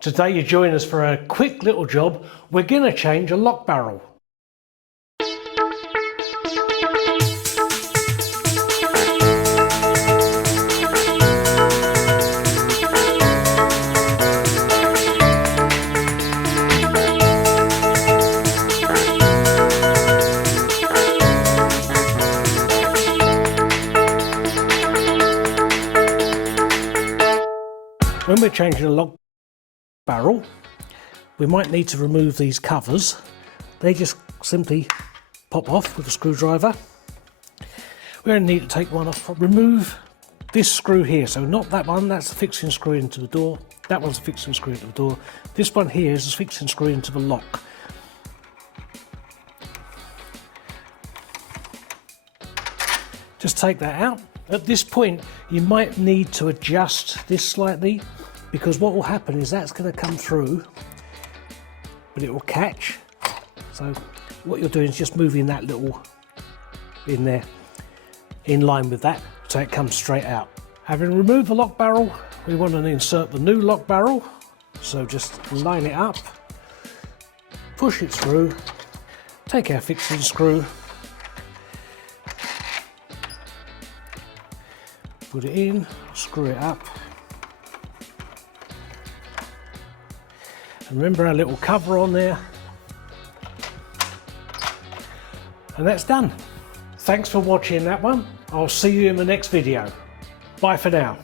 Today you join us for a quick little job. We're going to change a lock barrel. When we're changing a lock barrel, we might need to remove these covers. They just simply pop off with a screwdriver. We're going to need to take one off. Remove this screw here, so not that one, that's the fixing screw into the door. That one's the fixing screw into the door. This one here is the fixing screw into the lock. Just take that out. At this point, you might need to adjust this slightly, because what will happen is that's going to come through, but it will catch. So what you're doing is just moving that little in there, in line with that, so it comes straight out. Having removed the lock barrel, we want to insert the new lock barrel. So just line it up, push it through, take our fixing screw, put it in, screw it up. And remember our little cover on there. And that's done. Thanks for watching that one. I'll see you in the next video. Bye for now.